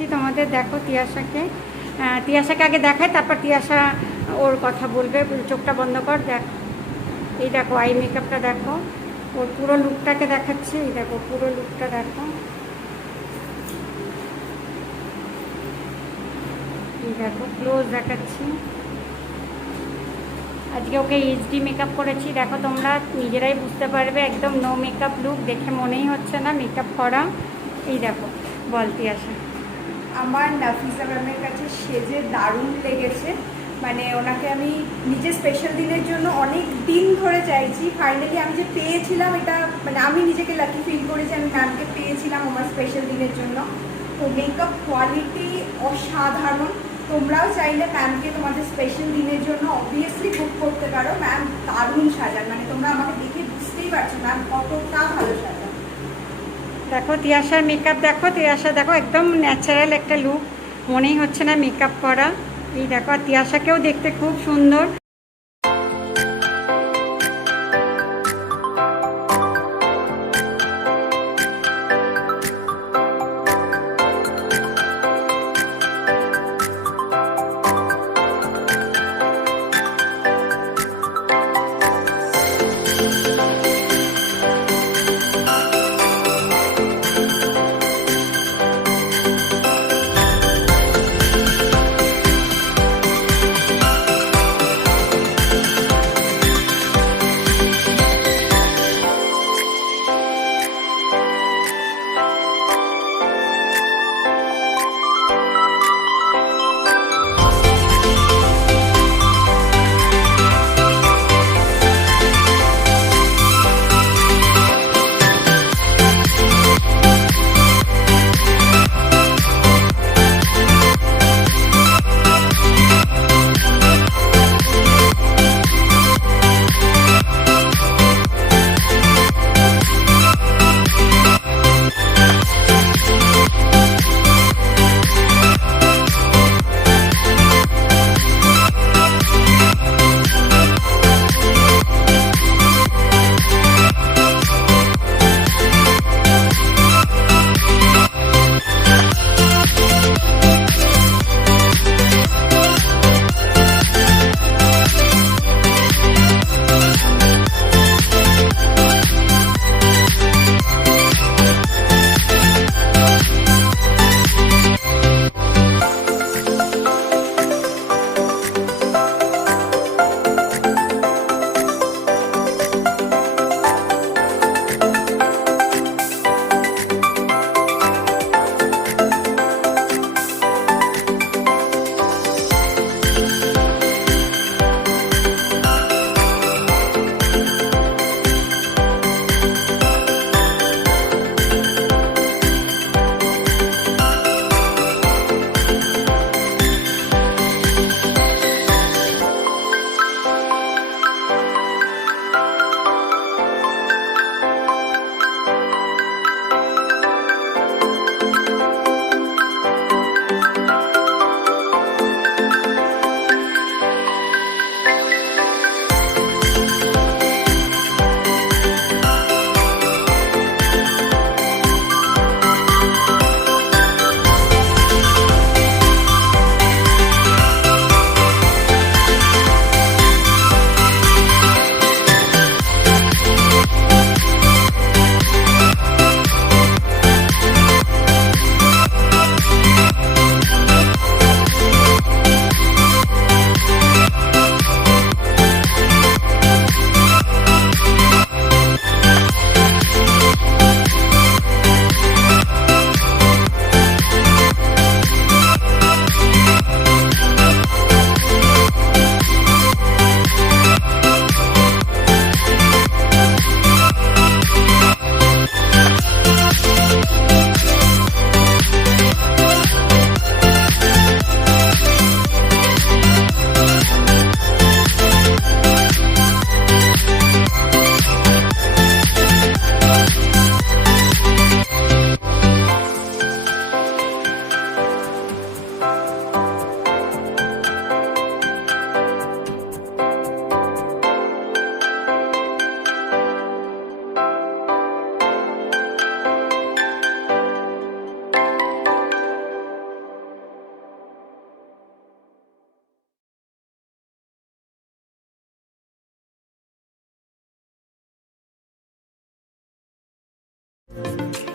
দেখাচ্ছি তোমাদের। দেখো তিয়াশাকে, তিয়াশাকে আগে দেখায়, তারপর তিয়াশা ওর কথা বলবে। চোখটা বন্ধ কর, দেখ। এই দেখো আই মেকআপটা দেখো, ওর পুরো লুকটাকে দেখাচ্ছি। এই দেখো পুরো লুকটা দেখো, এই দেখো ক্লোজ দেখাচ্ছি। আজকে ওকে এইচডি মেকআপ করেছি, দেখো তোমরা নিজেরাই বুঝতে পারবে। একদম নো মেকআপ লুক, দেখে মনেই হচ্ছে না মেকআপ করা। এই দেখো, বলতি আসা। আমার নাফিসা ম্যামের কাছে সেজে দারুণ লেগেছে। মানে ওনাকে আমি নিজের স্পেশাল দিনের জন্য অনেক দিন ধরে চাইছি। ফাইনালি আমি যে পেয়েছিলাম, এটা মানে আমি নিজেকে লাকি ফিল করেছি, আমি ম্যামকে পেয়েছিলাম আমার স্পেশাল দিনের জন্য। তো মেকআপ কোয়ালিটি অসাধারণ। তোমরাও চাইলে ম্যামকে তোমাদের স্পেশাল দিনের জন্য অবভিয়াসলি বুক করতে পারো। ম্যাম দারুণ সাজান, মানে তোমরা আমাকে দেখে বুঝতেই পারছো ম্যাম কতটা ভালো সাজান। দেখো তিয়াশার মেকআপ দেখো, তিয়াশা দেখো একদম ন্যাচারাল একটা লুক, মনেই হচ্ছে না মেকআপ করা। এই দেখো, আর তিয়াশাকেও দেখতে খুব সুন্দর। দিই।